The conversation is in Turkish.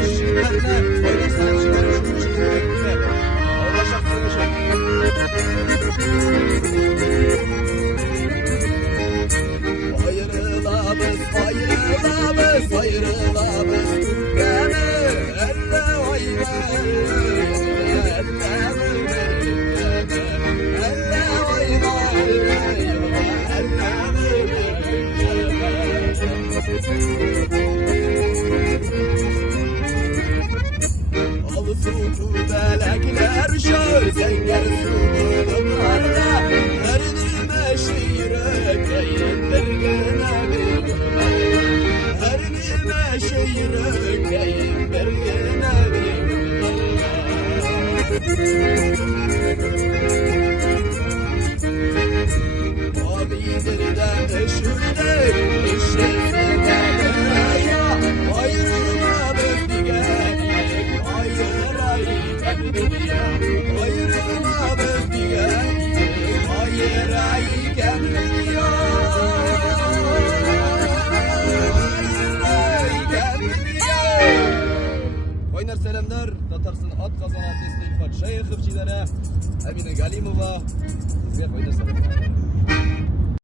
Baş şirketine oyun sanatçıları şu şirketine ulaşak sığışık. Ayrılamız, ayrılamız, ayrılamız beni elle oyna elle elle oyna Alısucu belekler şözenger sularında Erdime şiirekleyin bergene bir Erdime şiirekleyin bergene bir Abidirden eşürler işlerine ya Ayrılma bezdigenik ayrılayken dünya Ayrılma bezdigenik ayrılayken dünya Ayrılayken dünya Oynar selamlar Tatarsın at kazanan destek Fatşayı Hıfçilere Emine Galimova Sizler oynar selamlar